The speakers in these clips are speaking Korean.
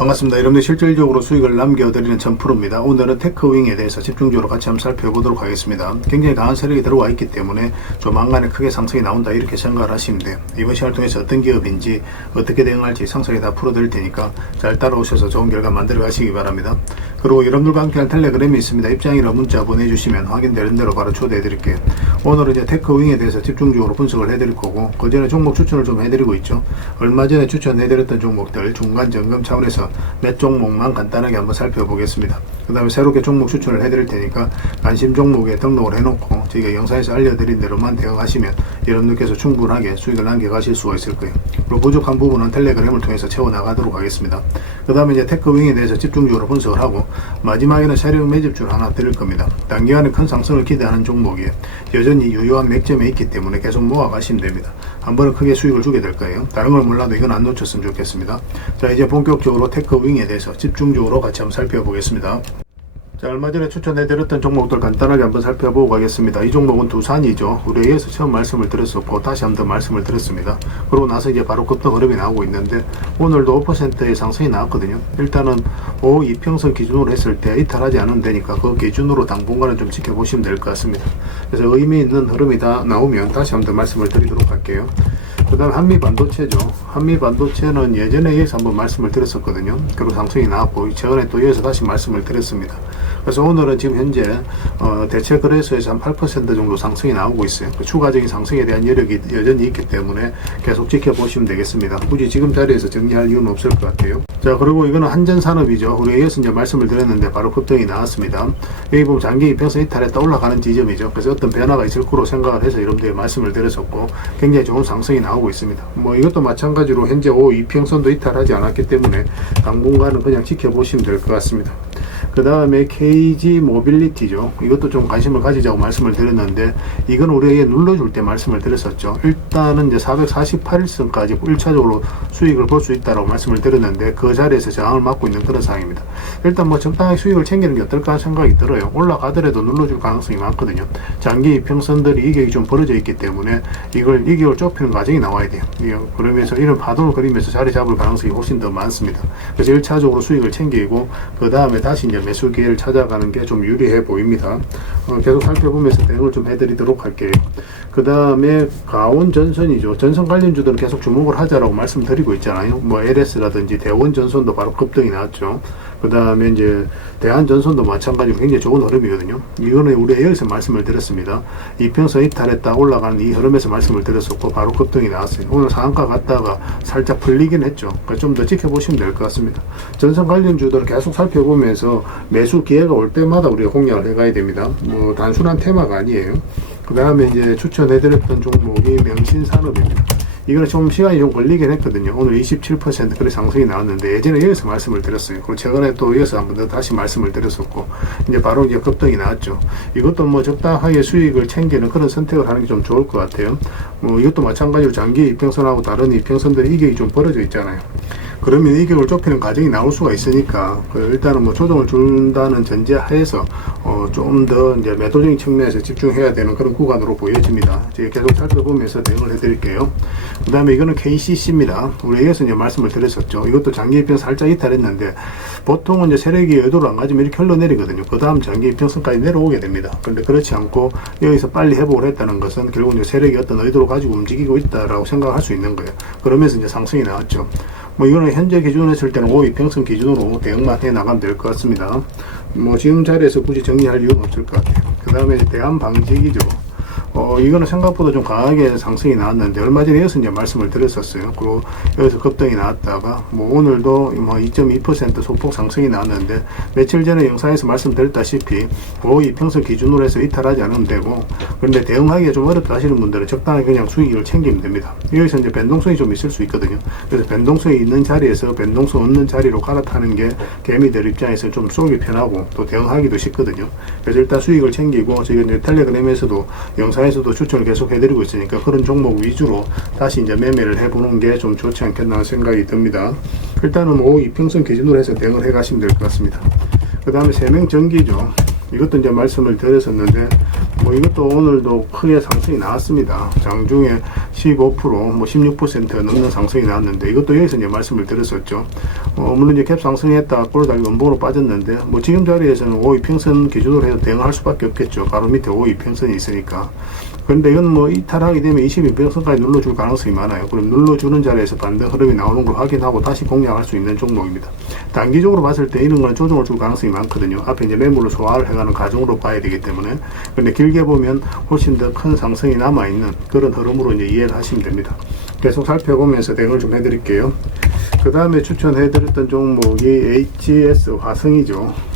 반갑습니다. 여러분들 실질적으로 수익을 남겨드리는 천프로입니다. 오늘은 테크윙에 대해서 집중적으로 같이 한번 살펴보도록 하겠습니다. 굉장히 강한 세력이 들어와 있기 때문에 조만간에 크게 상승이 나온다 이렇게 생각을 하시면 돼요. 이번 시간을 통해서 어떤 기업인지 어떻게 대응할지 상세히 다 풀어드릴 테니까 잘 따라오셔서 좋은 결과 만들어 가시기 바랍니다. 그리고 여러분들과 함께한 텔레그램이 있습니다. 입장이나 문자 보내주시면 확인되는 대로 바로 초대해 드릴게요. 오늘은 이제 테크윙에 대해서 집중적으로 분석을 해드릴 거고, 그 전에 종목 추천을 좀 해드리고 있죠. 얼마 전에 추천해드렸던 종목들 중간 점검 차원에서 몇 종목만 간단하게 한번 살펴보겠습니다. 그 다음에 새롭게 종목 추천을 해드릴 테니까 관심 종목에 등록을 해놓고 저희가 영상에서 알려드린 대로만 대응하시면 여러분들께서 충분하게 수익을 남겨가실 수가 있을 거예요. 그리고 부족한 부분은 텔레그램을 통해서 채워나가도록 하겠습니다. 그 다음에 이제 테크윙에 대해서 집중적으로 분석을 하고, 마지막에는 세력 매집줄 하나 드릴 겁니다. 단기간에 큰 상승을 기대하는 종목이에요. 여전히 유효한 맥점에 있기 때문에 계속 모아가시면 됩니다. 한 번은 크게 수익을 주게 될 거예요. 다른 걸 몰라도 이건 안 놓쳤으면 좋겠습니다. 자, 이제 본격적으로 테크윙에 대해서 집중적으로 같이 한번 살펴보겠습니다. 자, 얼마 전에 추천해드렸던 종목들 간단하게 한번 살펴보고 가겠습니다. 이 종목은 두산이죠. 우리 A에서 처음 말씀을 드렸었고 다시 한번 더 말씀을 드렸습니다. 그러고 나서 이제 바로 급등 흐름이 나오고 있는데, 오늘도 5%의 상승이 나왔거든요. 일단은 5 이평선 기준으로 했을 때 이탈하지 않으면 되니까 그 기준으로 당분간은 좀 지켜보시면 될 것 같습니다. 그래서 의미 있는 흐름이 다 나오면 다시 한번 더 말씀을 드리도록 할게요. 그 다음 한미반도체죠. 한미반도체는 예전에 이어서 한번 말씀을 드렸었거든요. 그리고 상승이 나왔고 최근에 또 이어서 다시 말씀을 드렸습니다. 그래서 오늘은 지금 현재 대체 거래소에서 한 8% 정도 상승이 나오고 있어요. 그 추가적인 상승에 대한 여력이 여전히 있기 때문에 계속 지켜보시면 되겠습니다. 굳이 지금 자리에서 정리할 이유는 없을 것 같아요. 자, 그리고 이거는 한전산업이죠. 우리가 이어서 이제 말씀을 드렸는데 바로 급등이 나왔습니다. 여기 보면 장기 이평선 이탈했다 올라가는 지점이죠. 그래서 어떤 변화가 있을 거로 생각을 해서 여러분들이 말씀을 드렸었고, 굉장히 좋은 상승이 나오고 있습니다. 뭐 이것도 마찬가지로 현재 5 이평선도 이탈하지 않았기 때문에 당분간은 그냥 지켜보시면 될 것 같습니다. 그 다음에 KG 모빌리티죠. 이것도 좀 관심을 가지자고 말씀을 드렸는데, 이건 우리에게 눌러줄 때 말씀을 드렸었죠. 일단은 이제 448일선까지 1차적으로 수익을 볼 수 있다고 말씀을 드렸는데, 그 자리에서 저항을 맞고 있는 그런 상황입니다. 일단 뭐 적당히 수익을 챙기는 게 어떨까 생각이 들어요. 올라가더라도 눌러줄 가능성이 많거든요. 장기 이평선들이 이격이 좀 벌어져 있기 때문에 이걸 이격을 좁히는 과정이 나와야 돼요. 그러면서 이런 파동을 그리면서 자리 잡을 가능성이 훨씬 더 많습니다. 그래서 1차적으로 수익을 챙기고 그 다음에 다시 이제 매수 기회를 찾아가는 게 좀 유리해 보입니다. 계속 살펴보면서 대응을 좀 해드리도록 할게요. 그 다음에 가온전선이죠. 전선 관련주들은 계속 주목을 하자라고 말씀드리고 있잖아요. 뭐 LS라든지 대원전선도 바로 급등이 나왔죠. 그 다음에 이제 대한전선도 마찬가지로 굉장히 좋은 흐름이거든요. 이거는 우리 여기서 말씀을 드렸습니다. 이평선 이탈했다 올라가는 이 흐름에서 말씀을 드렸었고 바로 급등이 나왔어요. 오늘 상한가 갔다가 살짝 풀리긴 했죠. 그러니까 좀 더 지켜보시면 될 것 같습니다. 전선 관련주들을 계속 살펴보면서 매수 기회가 올 때마다 우리가 공략을 해가야 됩니다. 뭐 단순한 테마가 아니에요. 그 다음에 이제 추천해드렸던 종목이 명신산업입니다. 이거는 좀 시간이 좀 걸리긴 했거든요. 오늘 27% 그래 상승이 나왔는데, 예전에 이어서 말씀을 드렸어요. 그리고 최근에 또 이어서 한번 더 다시 말씀을 드렸었고, 이제 바로 이제 급등이 나왔죠. 이것도 뭐 적당하게 수익을 챙기는 그런 선택을 하는 게 좀 좋을 것 같아요. 뭐 이것도 마찬가지로 장기 이평선하고 다른 이평선들이 이격이 좀 벌어져 있잖아요. 그러면 이격을 좁히는 과정이 나올 수가 있으니까 일단은 뭐 조정을 준다는 전제 하에서 좀 더 이제 매도적인 측면에서 집중해야 되는 그런 구간으로 보여집니다. 제가 계속 살펴보면서 대응을 해드릴게요. 그 다음에 이거는 KCC입니다. 우리 여기서 이제 말씀을 드렸었죠. 이것도 장기 이평 살짝 이탈했는데, 보통은 이제 세력이 의도를 안 가지면 이렇게 흘러내리거든요. 그 다음 장기 이평선까지 내려오게 됩니다. 그런데 그렇지 않고 여기서 빨리 회복을 했다는 것은 결국 이제 세력이 어떤 의도를 가지고 움직이고 있다라고 생각할 수 있는 거예요. 그러면서 이제 상승이 나왔죠. 뭐 이거는 현재 기준으로 했을 때는 5 이평선 기준으로 대응만 해 나가면 될 것 같습니다. 뭐 지금 자리에서 굳이 정리할 이유는 없을 것 같아요. 그 다음에 대한방직이죠. 이거는 생각보다 좀 강하게 상승이 나왔는데, 얼마 전에 이어서 이제 말씀을 드렸었어요. 그리고 여기서 급등이 나왔다가 뭐 오늘도 뭐 2.2% 소폭 상승이 나왔는데, 며칠 전에 영상에서 말씀드렸다시피 5 이평선 기준으로 해서 이탈하지 않으면 되고, 그런데 대응하기가 좀 어렵다 하시는 분들은 적당히 그냥 수익을 챙기면 됩니다. 여기서 이제 변동성이 좀 있을 수 있거든요. 그래서 변동성이 있는 자리에서 변동성 없는 자리로 갈아타는 게 개미들 입장에서 좀 쏘기 편하고 또 대응하기도 쉽거든요. 그래서 일단 수익을 챙기고, 저희가 이제 텔레그램에서도 영상에서도 추천을 계속 해드리고 있으니까 그런 종목 위주로 다시 이제 매매를 해보는 게 좀 좋지 않겠나 생각이 듭니다. 일단은 5 이평선 기준으로 해서 대응을 해 가시면 될 것 같습니다. 그 다음에 세명전기죠. 이것도 이제 말씀을 드렸었는데, 뭐 이것도 오늘도 크게 상승이 나왔습니다. 장중에 15%, 뭐 16% 넘는 상승이 나왔는데, 이것도 여기서 이제 말씀을 드렸었죠. 물론 이제 갭 상승했다 꼬르다기 원봉으로 빠졌는데, 뭐 지금 자리에서는 5이평선 기준으로 해서 대응할 수밖에 없겠죠. 바로 밑에 5이평선이 있으니까. 그런데 이건 뭐 이탈하게 되면 22평선까지 눌러줄 가능성이 많아요. 그럼 눌러주는 자리에서 반대 흐름이 나오는 걸 확인하고 다시 공략할 수 있는 종목입니다. 단기적으로 봤을 때 이런 거는 조정을 줄 가능성이 많거든요. 앞에 이제 매물로 소화를 해가는 과정으로 봐야 되기 때문에. 근데 길게 보면 훨씬 더 큰 상승이 남아있는 그런 흐름으로 이제 이해를 하시면 됩니다. 계속 살펴보면서 대응을 좀 해드릴게요. 그 다음에 추천해드렸던 종목이 HS 화성이죠.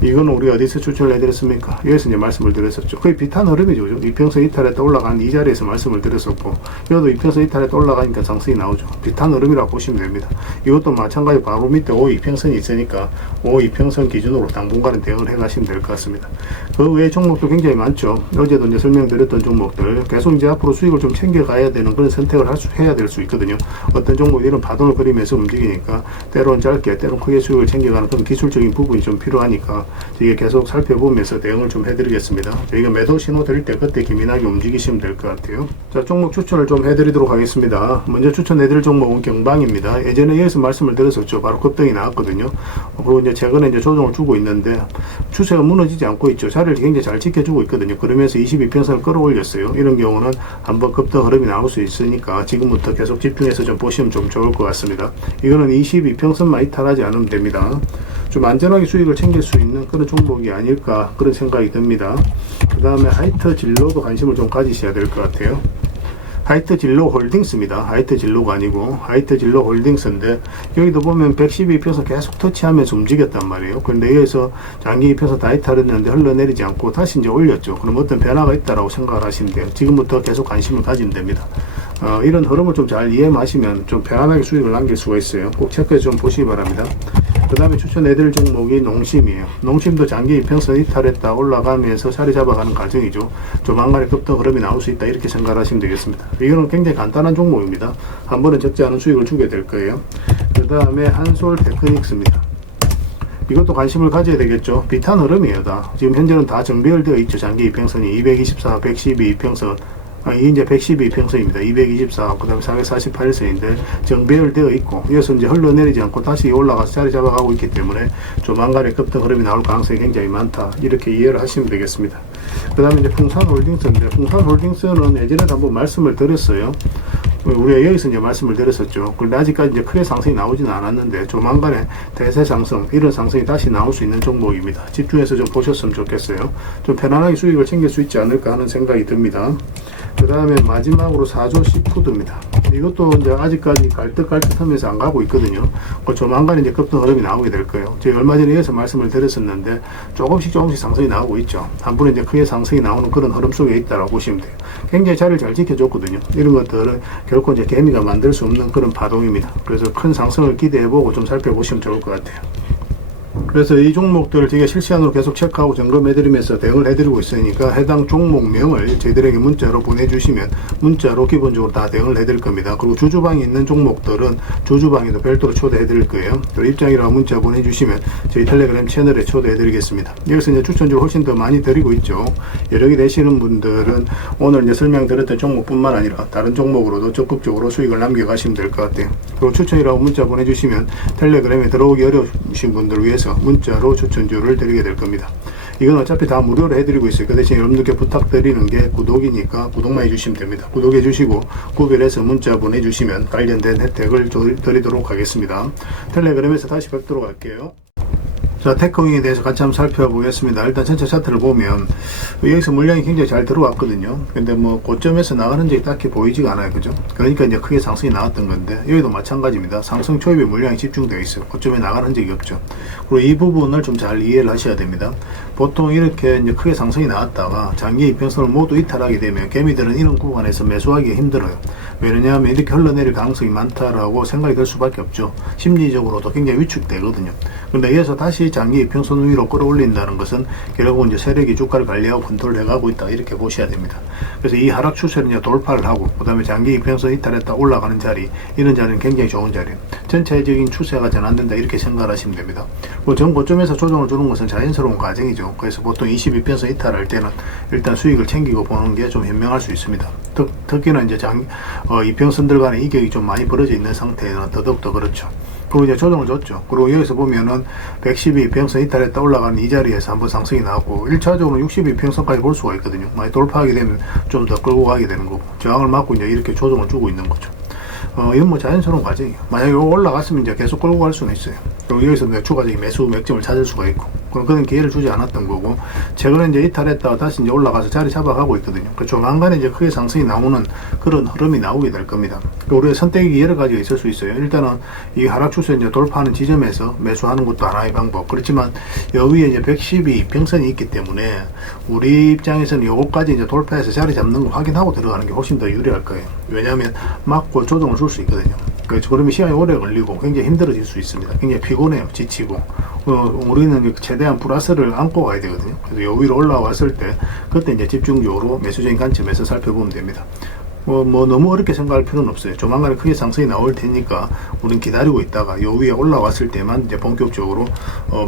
이건 우리 어디서 추천을 해드렸습니까? 여기서 이제 말씀을 드렸었죠. 거의 비슷한 흐름이죠. 그죠? 이평선 이탈했다 올라가는 이 자리에서 말씀을 드렸었고, 여기도 이평선 이탈했다 올라가니까 상승이 나오죠. 비슷한 흐름이라고 보시면 됩니다. 이것도 마찬가지 바로 밑에 5이평선이 있으니까 5이평선 기준으로 당분간은 대응을 해가시면 될 것 같습니다. 그 외의 종목도 굉장히 많죠. 어제도 이제 설명드렸던 종목들 계속 이제 앞으로 수익을 좀 챙겨가야 되는 그런 선택을 해야 될 수 있거든요. 어떤 종목이 이런 파동을 그리면서 움직이니까 때로는 짧게 때로는 크게 수익을 챙겨가는 그런 기술적인 부분이 좀 필요하니까 이게 계속 살펴보면서 대응을 좀 해드리겠습니다. 저희가 매도 신호 드릴 때 그때 기민하게 움직이시면 될 것 같아요. 자, 종목 추천을 좀 해드리도록 하겠습니다. 먼저 추천해드릴 종목은 경방입니다. 예전에 여기서 말씀을 드렸었죠. 바로 급등이 나왔거든요. 그리고 이제 최근에 이제 조정을 주고 있는데 추세가 무너지지 않고 있죠. 자리를 굉장히 잘 지켜주고 있거든요. 그러면서 22평선을 끌어올렸어요. 이런 경우는 한번 급등 흐름이 나올 수 있으니까 지금부터 계속 집중해서 좀 보시면 좀 좋을 것 같습니다. 이거는 22평선만 이탈하지 않으면 됩니다. 좀 안전하게 수익을 챙길 수 있는 그런 종목이 아닐까 그런 생각이 듭니다. 그 다음에 하이트 진로도 관심을 좀 가지셔야 될 것 같아요. 하이트 진로 홀딩스입니다. 하이트 진로가 아니고 하이트 진로 홀딩스인데, 여기도 보면 112평선 계속 터치하면서 움직였단 말이에요. 그런데 여기서 장기 평선 다 이탈했는데 흘러내리지 않고 다시 이제 올렸죠. 그럼 어떤 변화가 있다라고 생각을 하시면 돼요. 지금부터 계속 관심을 가지면 됩니다. 이런 흐름을 좀 잘 이해하시면 좀 편안하게 수익을 남길 수가 있어요. 꼭 체크해서 좀 보시기 바랍니다. 그 다음에 추천해드릴 종목이 농심이에요. 농심도 장기 이평선 이탈했다 올라가면서 자리 잡아가는 과정이죠. 조만간에 급등 흐름이 나올 수 있다 이렇게 생각하시면 되겠습니다. 이거는 굉장히 간단한 종목입니다. 한 번은 적지 않은 수익을 주게 될 거예요. 그 다음에 한솔 테크닉스입니다. 이것도 관심을 가져야 되겠죠. 비슷한 흐름이에요. 다 지금 현재는 다 정배열되어 있죠. 장기 이평선이 224, 112 이평선, 이게 이제 112평선입니다. 224, 그 다음에 448선인데 정배열되어 있고, 여기서 이제 흘러내리지 않고 다시 올라가서 자리 잡아가고 있기 때문에 조만간에 급등 흐름이 나올 가능성이 굉장히 많다. 이렇게 이해를 하시면 되겠습니다. 그 다음에 이제 풍산홀딩스인데, 풍산홀딩스는 예전에도 한번 말씀을 드렸어요. 우리가 여기서 이제 말씀을 드렸었죠. 그런데 아직까지 이제 크게 상승이 나오지는 않았는데, 조만간에 대세 상승, 이런 상승이 다시 나올 수 있는 종목입니다. 집중해서 좀 보셨으면 좋겠어요. 좀 편안하게 수익을 챙길 수 있지 않을까 하는 생각이 듭니다. 그 다음에 마지막으로 4조 시푸드입니다. 이것도 이제 아직까지 갈듯갈듯 하면서 안 가고 있거든요. 조만간 이제 급등 흐름이 나오게 될 거예요. 제가 얼마 전에 여기서 말씀을 드렸었는데 조금씩 상승이 나오고 있죠. 한 번에 이제 크게 상승이 나오는 그런 흐름 속에 있다라고 보시면 돼요. 굉장히 자리를 잘 지켜줬거든요. 이런 것들은 결코 이제 개미가 만들 수 없는 그런 파동입니다. 그래서 큰 상승을 기대해보고 좀 살펴보시면 좋을 것 같아요. 그래서 이 종목들을 되게 실시간으로 계속 체크하고 점검해드리면서 대응을 해드리고 있으니까 해당 종목명을 저희들에게 문자로 보내주시면 문자로 기본적으로 다 대응을 해드릴 겁니다. 그리고 주주방에 있는 종목들은 주주방에도 별도로 초대해드릴 거예요. 입장이라고 문자 보내주시면 저희 텔레그램 채널에 초대해드리겠습니다. 여기서 이제 추천주를 훨씬 더 많이 드리고 있죠. 여력이 되시는 분들은 오늘 이제 설명드렸던 종목뿐만 아니라 다른 종목으로도 적극적으로 수익을 남겨가시면 될 것 같아요. 그리고 추천이라고 문자 보내주시면 텔레그램에 들어오기 어려우신 분들을 위해서 문자로 추천주를 드리게 될 겁니다. 이건 어차피 다 무료로 해드리고 있어요. 그 대신 여러분들께 부탁드리는 게 구독이니까 구독만 해주시면 됩니다. 구독해 주시고 구별해서 문자 보내주시면 관련된 혜택을 드리도록 하겠습니다. 텔레그램에서 다시 뵙도록 할게요. 자, 테크윙에 대해서 같이 한번 살펴보겠습니다. 일단 전체 차트를 보면 여기서 물량이 굉장히 잘 들어왔거든요. 근데 뭐 고점에서 나가는 적이 딱히 보이지가 않아요. 그죠? 그러니까 이제 크게 상승이 나왔던 건데, 여기도 마찬가지입니다. 상승 초입에 물량이 집중되어 있어요. 고점에 나가는 적이 없죠. 그리고 이 부분을 좀 잘 이해를 하셔야 됩니다. 보통 이렇게 이제 크게 상승이 나왔다가 장기 이평선을 모두 이탈하게 되면 개미들은 이런 구간에서 매수하기가 힘들어요. 왜냐하면 이렇게 흘러내릴 가능성이 많다라고 생각이 들 수밖에 없죠. 심리적으로도 굉장히 위축되거든요. 그런데 여기서 다시 다시 장기 이평선 위로 끌어올린다는 것은 결국은 이제 세력이 주가를 관리하고 컨트롤해 가고 있다 이렇게 보셔야 됩니다. 그래서 이 하락 추세를 이제 돌파를 하고 그다음에 장기 이평선 이탈했다 올라가는 자리, 이런 자리는 굉장히 좋은 자리예요. 전체적인 추세가 전환된다 이렇게 생각을 하시면 됩니다. 전 고점에서 조정을 주는 것은 자연스러운 과정이죠. 그래서 보통 22평선 이탈할 때는 일단 수익을 챙기고 보는 게 좀 현명할 수 있습니다. 특히나 이제 이평선들 간의 이격이 좀 많이 벌어져 있는 상태에는 더더욱더 그렇죠. 그리고 이제 조정을 줬죠. 그리고 여기서 보면은 112평선 이탈했다 올라가는 이 자리에서 한번 상승이 나오고 1차적으로 62평선까지 볼 수가 있거든요. 많이 돌파하게 되면 좀 더 끌고 가게 되는 거고, 저항을 막고 이제 이렇게 조정을 주고 있는 거죠. 이건 뭐 자연스러운 과정이에요. 만약에 올라갔으면 이제 계속 끌고 갈 수는 있어요. 그리고 여기서 추가적인 매수 맥점을 찾을 수가 있고, 그런 기회를 주지 않았던 거고, 최근에 이제 이탈했다가 다시 이제 올라가서 자리 잡아가고 있거든요. 그 조만간에 이제 크게 상승이 나오는 그런 흐름이 나오게 될 겁니다. 우리가 선택이 여러 가지가 있을 수 있어요. 일단은 이 하락 추세 이제 돌파하는 지점에서 매수하는 것도 하나의 방법. 그렇지만 여기에 이제 112평선이 있기 때문에 우리 입장에서는 요거까지 이제 돌파해서 자리 잡는 거 확인하고 들어가는 게 훨씬 더 유리할 거예요. 왜냐하면 막고 조정을 줄 수 있거든요. 그러면 시간이 오래 걸리고 굉장히 힘들어질 수 있습니다. 굉장히 피곤해요. 지치고. 우리는 최대한 플러스를 안고 가야 되거든요. 그래서 요 위로 올라왔을 때 그때 이제 집중적으로 매수적인 관점에서 살펴보면 됩니다. 너무 어렵게 생각할 필요는 없어요. 조만간에 크게 상승이 나올 테니까 우리는 기다리고 있다가 요 위에 올라왔을 때만 이제 본격적으로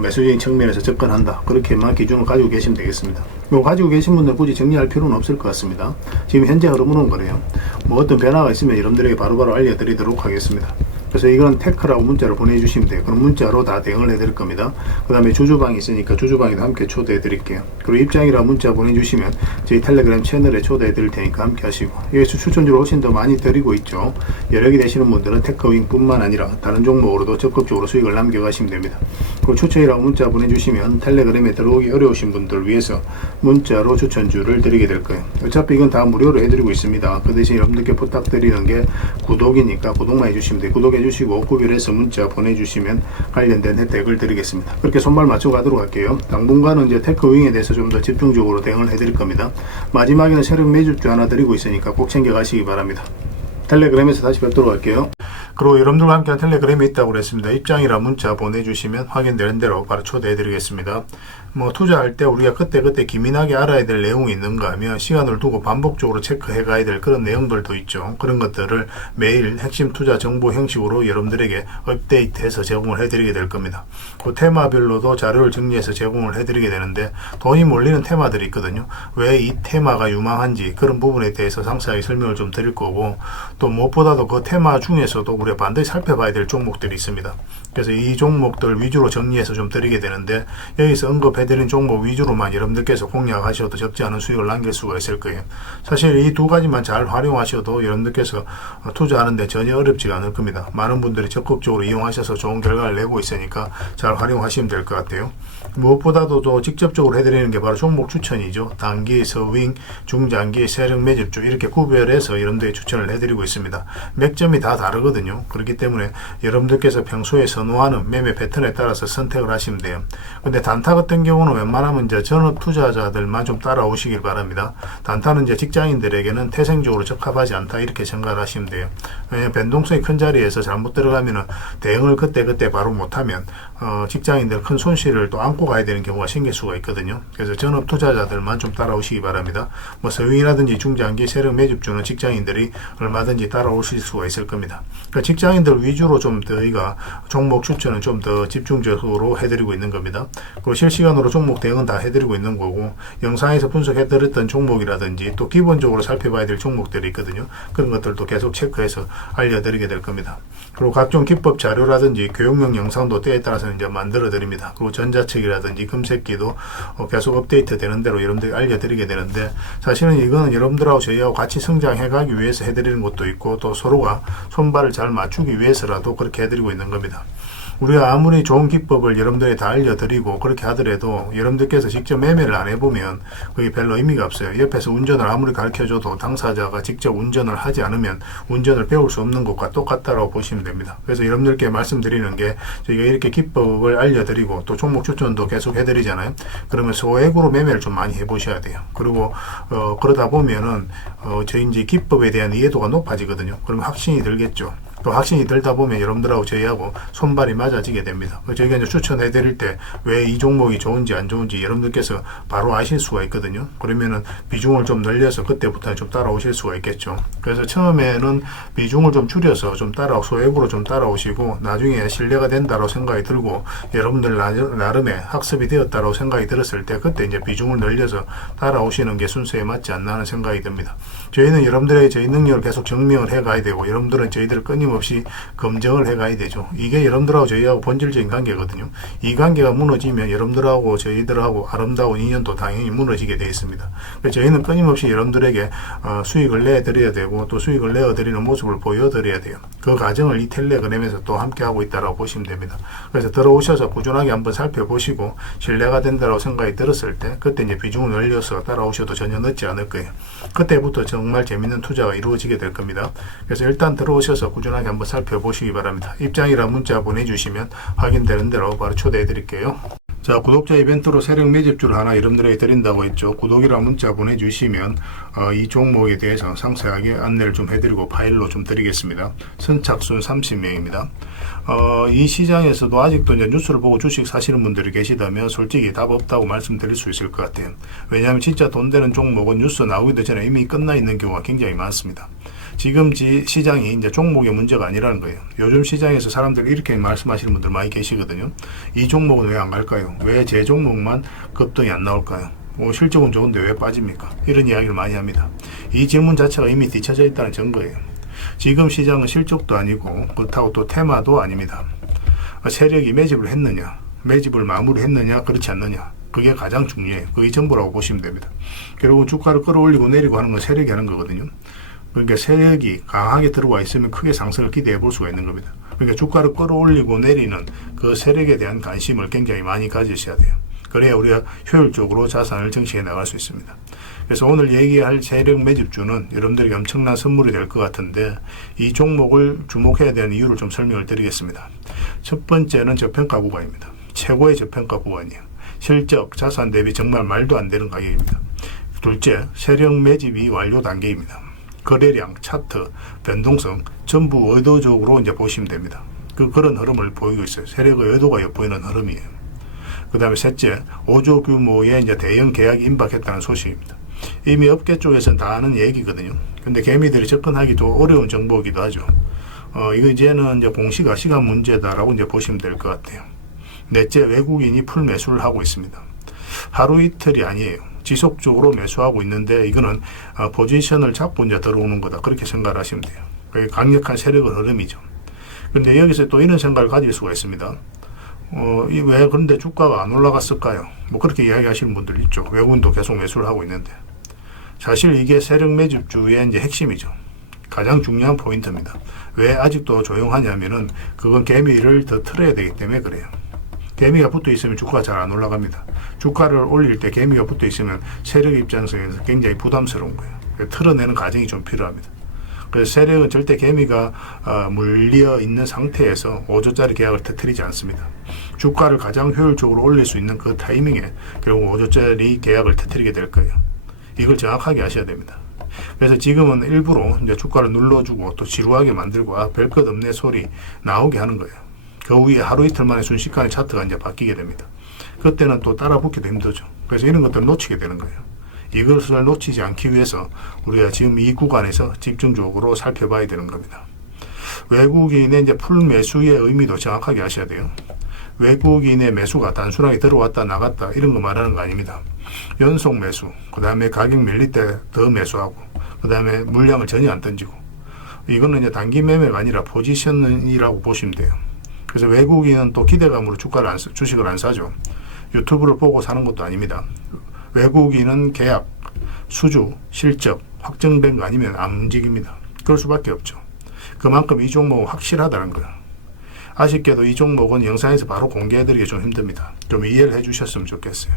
매수적인 측면에서 접근한다. 그렇게만 기준을 가지고 계시면 되겠습니다. 이거 가지고 계신 분들 굳이 정리할 필요는 없을 것 같습니다. 지금 현재 흐름으로는 그래요. 어떤 변화가 있으면 여러분들에게 바로바로 알려드리도록 하겠습니다. 그래서 이건 테크라고 문자를 보내주시면 돼요. 그럼 문자로 다 대응을 해드릴 겁니다. 그 다음에 주주방이 있으니까 주주방에도 함께 초대해드릴게요. 그리고 입장이라 문자 보내주시면 저희 텔레그램 채널에 초대해드릴 테니까 함께 하시고, 여기서 추천주를 훨씬 더 많이 드리고 있죠. 여력이 되시는 분들은 테크윙 뿐만 아니라 다른 종목으로도 적극적으로 수익을 남겨가시면 됩니다. 그리고 추천이라고 문자 보내주시면 텔레그램에 들어오기 어려우신 분들 위해서 문자로 추천주를 드리게 될 거예요. 어차피 이건 다 무료로 해드리고 있습니다. 그 대신 여러분들께 부탁드리는 게 구독이니까 구독만 해주시면 돼요. 구독해주시고 구별해서 문자 보내주시면 관련된 혜택을 드리겠습니다. 그렇게 손발 맞춰 가도록 할게요. 당분간은 이제 테크윙에 대해서 좀 더 집중적으로 대응을 해드릴 겁니다. 마지막에는 세력 매집주 하나 드리고 있으니까 꼭 챙겨 가시기 바랍니다. 텔레그램에서 다시 뵙도록 할게요. 그리고 여러분들과 함께한 텔레그램이 있다고 그랬습니다. 입장이라 문자 보내주시면 확인되는 대로 바로 초대해드리겠습니다. 투자할 때 우리가 그때 기민하게 알아야 될 내용이 있는가 하면 시간을 두고 반복적으로 체크해 가야 될 그런 내용들도 있죠. 그런 것들을 매일 핵심 투자 정보 형식으로 여러분들에게 업데이트해서 제공을 해드리게 될 겁니다. 그 테마별로도 자료를 정리해서 제공을 해드리게 되는데, 돈이 몰리는 테마들이 있거든요. 왜 이 테마가 유망한지 그런 부분에 대해서 상세하게 설명을 좀 드릴 거고, 또 무엇보다도 그 테마 중에서도 우리가 반드시 살펴봐야 될 종목들이 있습니다. 그래서 이 종목들 위주로 정리해서 좀 드리게 되는데, 여기서 언급해드린 종목 위주로만 여러분들께서 공략하셔도 적지 않은 수익을 남길 수가 있을 거예요. 사실 이 두 가지만 잘 활용하셔도 여러분들께서 투자하는데 전혀 어렵지가 않을 겁니다. 많은 분들이 적극적으로 이용하셔서 좋은 결과를 내고 있으니까 잘 활용하시면 될 것 같아요. 무엇보다도 또 직접적으로 해드리는 게 바로 종목 추천이죠. 단기, 서윙, 중장기, 세력 매집주 이렇게 구별해서 여러분들에게 추천을 해드리고 있습니다. 맥점이 다 다르거든요. 그렇기 때문에 여러분들께서 평소에 선호하는 매매 패턴에 따라서 선택을 하시면 돼요. 근데 단타 같은 경우는 웬만하면 이제 전업 투자자들만 좀 따라오시길 바랍니다. 단타는 이제 직장인들에게는 태생적으로 적합하지 않다 이렇게 생각을 하시면 돼요. 왜냐하면 변동성이 큰 자리에서 잘못 들어가면은 대응을 그때 바로 못하면 직장인들 큰 손실을 또 안고 가야 되는 경우가 생길 수가 있거든요. 그래서 전업 투자자들만 좀 따라오시기 바랍니다. 서윙이라든지 중장기 세력 매집주는 직장인들이 얼마든지 따라오실 수가 있을 겁니다. 그러니까 직장인들 위주로 좀 저희가 종목 추천은 좀 더 집중적으로 해드리고 있는 겁니다. 그리고 실시간으로 종목 대응은 다 해드리고 있는 거고, 영상에서 분석해드렸던 종목이라든지 또 기본적으로 살펴봐야 될 종목들이 있거든요. 그런 것들도 계속 체크해서 알려드리게 될 겁니다. 그리고 각종 기법 자료라든지 교육용 영상도 때에 따라서 이제 만들어 드립니다. 그리고 전자책이라든지 금색기도 계속 업데이트 되는 대로 여러분들이 알려드리게 되는데, 사실은 이거는 여러분들하고 저희하고 같이 성장해 가기 위해서 해드리는 것도 있고, 또 서로가 손발을 잘 맞추기 위해서라도 그렇게 해드리고 있는 겁니다. 우리가 아무리 좋은 기법을 여러분들에 다 알려드리고 그렇게 하더라도 여러분들께서 직접 매매를 안 해보면 그게 별로 의미가 없어요. 옆에서 운전을 아무리 가르쳐줘도 당사자가 직접 운전을 하지 않으면 운전을 배울 수 없는 것과 똑같다라고 보시면 됩니다. 그래서 여러분들께 말씀드리는 게, 저희가 이렇게 기법을 알려드리고 또 종목 추천도 계속 해드리잖아요. 그러면 소액으로 매매를 좀 많이 해보셔야 돼요. 그리고 그러다 보면은 저희 이제 기법에 대한 이해도가 높아지거든요. 그러면 확신이 들겠죠. 또 확신이 들다 보면 여러분들하고 저희하고 손발이 맞아지게 됩니다. 저희가 이제 추천해 드릴 때 왜 이 종목이 좋은지 안 좋은지 여러분들께서 바로 아실 수가 있거든요. 그러면은 비중을 좀 늘려서 그때부터 좀 따라오실 수가 있겠죠. 그래서 처음에는 비중을 좀 줄여서 좀 소액으로 좀 따라오시고 나중에 신뢰가 된다고 생각이 들고 여러분들 나름의 학습이 되었다고 생각이 들었을 때 그때 이제 비중을 늘려서 따라오시는 게 순서에 맞지 않나 하는 생각이 듭니다. 저희는 여러분들의 저희 능력을 계속 증명을 해 가야 되고 여러분들은 저희들을 끊임없이 검증을 해 가야 되죠. 이게 여러분들하고 저희하고 본질적인 관계거든요. 이 관계가 무너지면 여러분들하고 저희들하고 아름다운 인연도 당연히 무너지게 되어 있습니다. 그래서 저희는 끊임없이 여러분들에게 수익을 내드려야 되고 또 수익을 내어드리는 모습을 보여드려야 돼요. 그 과정을 이 텔레그램에서 또 함께 하고 있다고 보시면 됩니다. 그래서 들어오셔서 꾸준하게 한번 살펴보시고 신뢰가 된다고 생각이 들었을 때 그때 이제 비중을 늘려서 따라오셔도 전혀 늦지 않을 거예요. 그때부터 정말 재밌는 투자가 이루어지게 될 겁니다. 그래서 일단 들어오셔서 꾸준하게 한번 살펴보시기 바랍니다. 입장이랑 문자 보내주시면 확인되는 대로 바로 초대해 드릴게요. 자, 구독자 이벤트로 세력 매집주를 하나 여러분들에게 드린다고 했죠. 구독이랑 문자 보내주시면 이 종목에 대해서 상세하게 안내를 좀 해드리고 파일로 좀 드리겠습니다. 선착순 30명입니다. 이 시장에서도 아직도 이제 뉴스를 보고 주식 사시는 분들이 계시다면 솔직히 답 없다고 말씀드릴 수 있을 것 같아요. 왜냐하면 진짜 돈 되는 종목은 뉴스 나오기도 전에 이미 끝나 있는 경우가 굉장히 많습니다. 지금 시장이 이제 종목의 문제가 아니라는 거예요. 요즘 시장에서 사람들이 이렇게 말씀하시는 분들 많이 계시거든요. 이 종목은 왜 안 갈까요? 왜 제 종목만 급등이 안 나올까요? 실적은 좋은데 왜 빠집니까? 이런 이야기를 많이 합니다. 이 질문 자체가 이미 뒤쳐져 있다는 증거예요. 지금 시장은 실적도 아니고 그렇다고 또 테마도 아닙니다. 세력이 매집을 했느냐, 매집을 마무리했느냐, 그렇지 않느냐. 그게 가장 중요해요. 그게 전부라고 보시면 됩니다. 결국 주가를 끌어올리고 내리고 하는 건 세력이 하는 거거든요. 그러니까 세력이 강하게 들어와 있으면 크게 상승을 기대해 볼 수가 있는 겁니다. 그러니까 주가를 끌어올리고 내리는 그 세력에 대한 관심을 굉장히 많이 가지셔야 돼요. 그래야 우리가 효율적으로 자산을 정치해 나갈 수 있습니다. 그래서 오늘 얘기할 세력 매집주는 여러분들에게 엄청난 선물이 될 것 같은데 이 종목을 주목해야 되는 이유를 좀 설명을 드리겠습니다. 첫 번째는 저평가 구간입니다. 최고의 저평가 구간이에요. 실적, 자산 대비 정말 말도 안 되는 가격입니다. 둘째, 세력 매집이 완료 단계입니다. 거래량, 차트, 변동성 전부 의도적으로 이제 보시면 됩니다. 그런 흐름을 보이고 있어요. 세력의 의도가 엿보이는 흐름이에요. 그 다음에 셋째, 5조 규모의 이제 대형 계약이 임박했다는 소식입니다. 이미 업계 쪽에서는 다 아는 얘기거든요. 근데 개미들이 접근하기 좀 어려운 정보이기도 하죠. 이거 이제는 이제 공시가 시간 문제다라고 이제 보시면 될 것 같아요. 넷째, 외국인이 풀 매수를 하고 있습니다. 하루 이틀이 아니에요. 지속적으로 매수하고 있는데 이거는 포지션을 잡고 이제 들어오는 거다. 그렇게 생각을 하시면 돼요. 그게 강력한 세력의 흐름이죠. 근데 여기서 또 이런 생각을 가질 수가 있습니다. 왜 그런데 주가가 안 올라갔을까요? 뭐 그렇게 이야기하시는 분들 있죠. 외국인도 계속 매수를 하고 있는데. 사실 이게 세력 매집주의 이제 핵심이죠. 가장 중요한 포인트입니다. 왜 아직도 조용하냐면은 그건 개미를 더 틀어야 되기 때문에 그래요. 개미가 붙어 있으면 주가가 잘 안 올라갑니다. 주가를 올릴 때 개미가 붙어 있으면 세력 입장에서 굉장히 부담스러운 거예요. 틀어내는 과정이 좀 필요합니다. 그래서 세력은 절대 개미가 물려 있는 상태에서 5조짜리 계약을 터뜨리지 않습니다. 주가를 가장 효율적으로 올릴 수 있는 그 타이밍에 결국 5조짜리 계약을 터뜨리게 될 거예요. 이걸 정확하게 아셔야 됩니다. 그래서 지금은 일부러 이제 주가를 눌러주고 또 지루하게 만들고 별 것 없네 소리 나오게 하는 거예요. 그 위에 하루 이틀 만에 순식간에 차트가 이제 바뀌게 됩니다. 그때는 또 따라 붙기도 힘들죠. 그래서 이런 것들을 놓치게 되는 거예요. 이것을 놓치지 않기 위해서 우리가 지금 이 구간에서 집중적으로 살펴봐야 되는 겁니다. 외국인의 이제 풀 매수의 의미도 정확하게 아셔야 돼요. 외국인의 매수가 단순하게 들어왔다 나갔다 이런 거 말하는 거 아닙니다. 연속 매수, 그 다음에 가격 밀릴 때 더 매수하고, 그 다음에 물량을 전혀 안 던지고, 이거는 이제 단기 매매가 아니라 포지션이라고 보시면 돼요. 그래서 외국인은 또 기대감으로 주식을 안 사죠. 유튜브를 보고 사는 것도 아닙니다. 외국인은 계약, 수주, 실적 확정된 거 아니면 안 움직입니다. 그럴 수밖에 없죠. 그만큼 이 종목은 확실하다는 거예요. 아쉽게도 이 종목은 영상에서 바로 공개해드리기 좀 힘듭니다. 좀 이해를 해주셨으면 좋겠어요.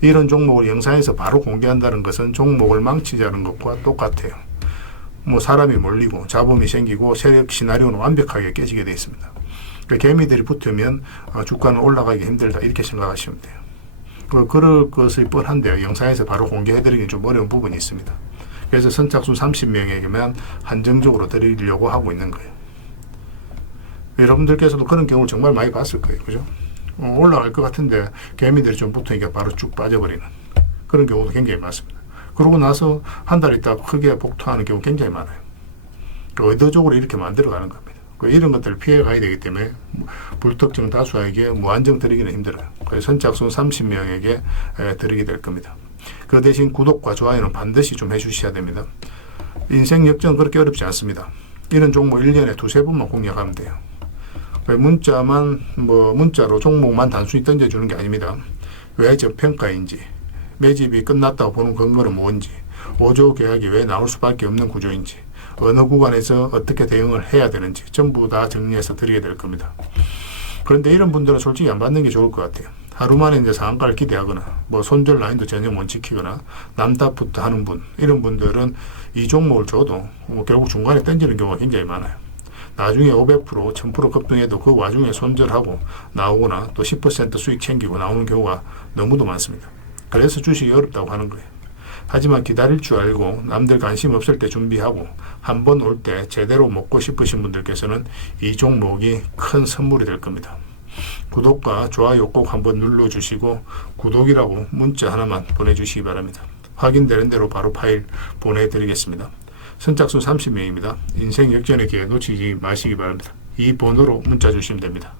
이런 종목을 영상에서 바로 공개한다는 것은 종목을 망치자는 것과 똑같아요. 뭐 사람이 몰리고 잡음이 생기고 세력 시나리오는 완벽하게 깨지게 되어 있습니다. 그러니까 개미들이 붙으면 주가는 올라가기 힘들다 이렇게 생각하시면 돼요. 그럴 것이 뻔한데요. 영상에서 바로 공개해드리기 좀 어려운 부분이 있습니다. 그래서 선착순 30명에게만 한정적으로 드리려고 하고 있는 거예요. 여러분들께서도 그런 경우를 정말 많이 봤을 거예요. 그죠? 올라갈 것 같은데 개미들이 좀 붙으니까 바로 쭉 빠져버리는 그런 경우도 굉장히 많습니다. 그러고 나서 한 달 있다가 크게 복토하는 경우 굉장히 많아요. 의도적으로 이렇게 만들어가는 겁니다. 이런 것들을 피해가야 되기 때문에 불특정 다수에게 무한정 드리기는 힘들어요. 그래서 선착순 30명에게 드리게 될 겁니다. 그 대신 구독과 좋아요는 반드시 좀 해주셔야 됩니다. 인생 역전은 그렇게 어렵지 않습니다. 이런 종목 1년에 두세 번만 공략하면 돼요. 문자로 종목만 단순히 던져주는 게 아닙니다. 왜 저평가인지, 매집이 끝났다고 보는 근거는 뭔지, 5조 계약이 왜 나올 수밖에 없는 구조인지, 어느 구간에서 어떻게 대응을 해야 되는지 전부 다 정리해서 드리게 될 겁니다. 그런데 이런 분들은 솔직히 안 받는 게 좋을 것 같아요. 하루 만에 이제 상한가를 기대하거나 손절 라인도 전혀 못 지키거나 남답부터 하는 분, 이런 분들은 이 종목을 줘도 결국 중간에 던지는 경우가 굉장히 많아요. 나중에 500%, 1000% 급등해도 그 와중에 손절하고 나오거나 또 10% 수익 챙기고 나오는 경우가 너무도 많습니다. 그래서 주식이 어렵다고 하는 거예요. 하지만 기다릴 줄 알고 남들 관심 없을 때 준비하고 한 번 올 때 제대로 먹고 싶으신 분들께서는 이 종목이 큰 선물이 될 겁니다. 구독과 좋아요 꼭 한번 눌러주시고 구독이라고 문자 하나만 보내주시기 바랍니다. 확인되는 대로 바로 파일 보내드리겠습니다. 선착순 30명입니다. 인생 역전의 기회 놓치지 마시기 바랍니다. 이 번호로 문자 주시면 됩니다.